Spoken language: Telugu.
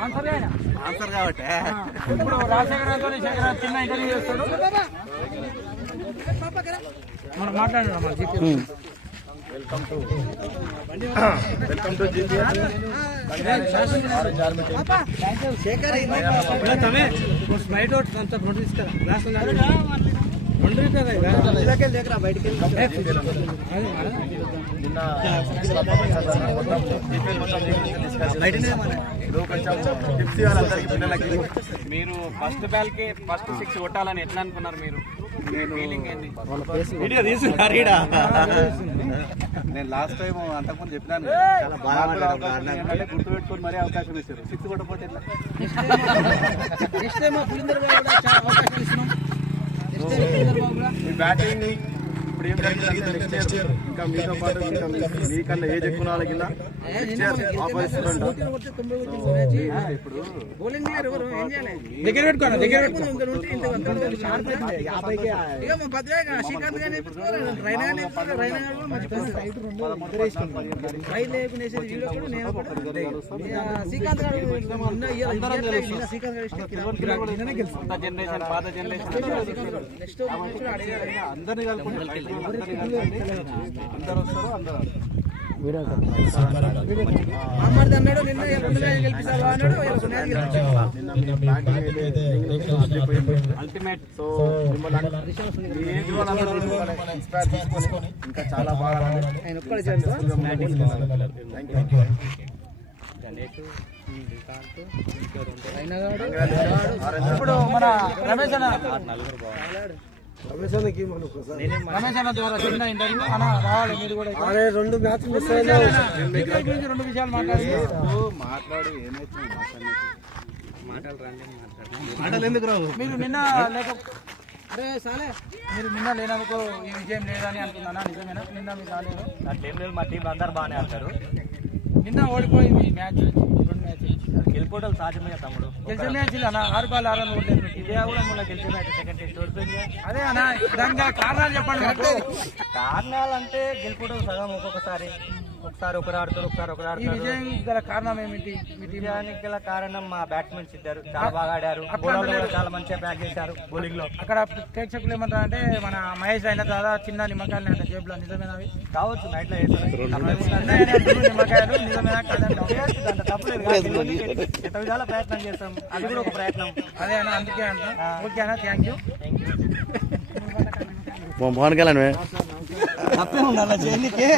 ఆన్సర్ కాబట్టి ఇప్పుడు రాజశేఖరతో శేఖర్ చిన్న ఇంటర్వ్యూ చేస్తాడు, మనం మాట్లాడడం. వెల్కమ్ టు జీపీఎస్ మీరు ఫస్ట్ బాల్ కి ఫస్ట్ 6 కొట్టాలని ఎట్లా అనుకున్నారు? మీరు నేను లాస్ట్ టైం అంతకుముందు చెప్పినాను, చాలా బాగా గుర్తు పెట్టుకుని మరీ అవకాశం ఇచ్చారు. 6 కొట్టకపోతే బ్యాటింగ్ ఇప్పుడు ఏం జరిగిందంటే నెక్స్ట్ ఇయర్ ఇంకా మీతో పాటు ఇంకా మీకన్నా ఏజ్ ఎక్కువ వాళ్ళకి ఆఫర్ ఇస్తుందంట. ఇప్పుడు దగ్గర పెట్టుకోండి, దగ్గర పెట్టుకోండి. జనరేషన్ పాత జనరేషన్ అందరినీ కలుపుకుంటారు, అందరూ వస్తారు, అందరూ అల్టిమేట్. సో ఇంకా చాలా బాగా ఇప్పుడు మన రమేష్ అన్న ద్వారా చిన్న ఇంటర్వ్యూ అన్న రావాలి. మీరు కూడా 2 మ్యాచ్లు మిస్ అయినా 2 విషయాలు మాట్లాడు. మాటలు ఎందుకు రావు? మీరు నిన్న మీరు నిన్న లేనందుకు ఈ విజయం లేదని అనుకున్నానా? నిజమేనా? నిన్న మీరు రాలేదు? అట్లేం లేదు, మా టీంలో అందరు బాగానే ఆడతారు. నిన్న ఓడిపోయింది మ్యాచ్, 2 మ్యాచ్ గెలిపోవడం సాధ్యమే తమ్ముడు. గెలిచే మ్యాచ్ అన్న 6 బాల్ 6 రన్ ఓడలేదు. ఇదే కూడా మొన్న గెలిచే మ్యాచ్ సెకండ్ టెస్ట్ ఓడిపోయింది. అదే అన్న, దానికి కారణాలు చెప్పండి. కారణాలు అంటే గెలిపోవడం సగం, ఒకసారి ఒకరు ఆడతారు, ఒకసారి ఒకరు ఈ ఆడతారు. విజయం గల కారణం ఏమిటి? విజయానికి గల కారణం మా బ్యాట్స్మెన్స్ ఇద్దరు చాలా బాగా ఆడారు, బౌలర్లు కూడా చాలా మంచిగా బ్యాట్ చేశారు బౌలింగ్ లో. అక్కడ ప్రేక్షకులు ఏమంటారు అంటే మన మహేష్ అయిన తర్వాత చిన్న నిమ్మకాయలు అంటే జేబులో, నిజమేనా? అవి కావచ్చు, నైట్ లో వేస్తారు నిమ్మకాయలు, నిజమేనా కాదండి? తప్పలేదు, ఎంత విధాల ప్రయత్నం చేస్తాం, అది కూడా ఒక ప్రయత్నం. అదే అన్న, అందుకే అంట. ఓకే అన్న, థ్యాంక్ యూ. పవన్ కళ్యాణ్ తప్పే ఉండాలి చేయనికే.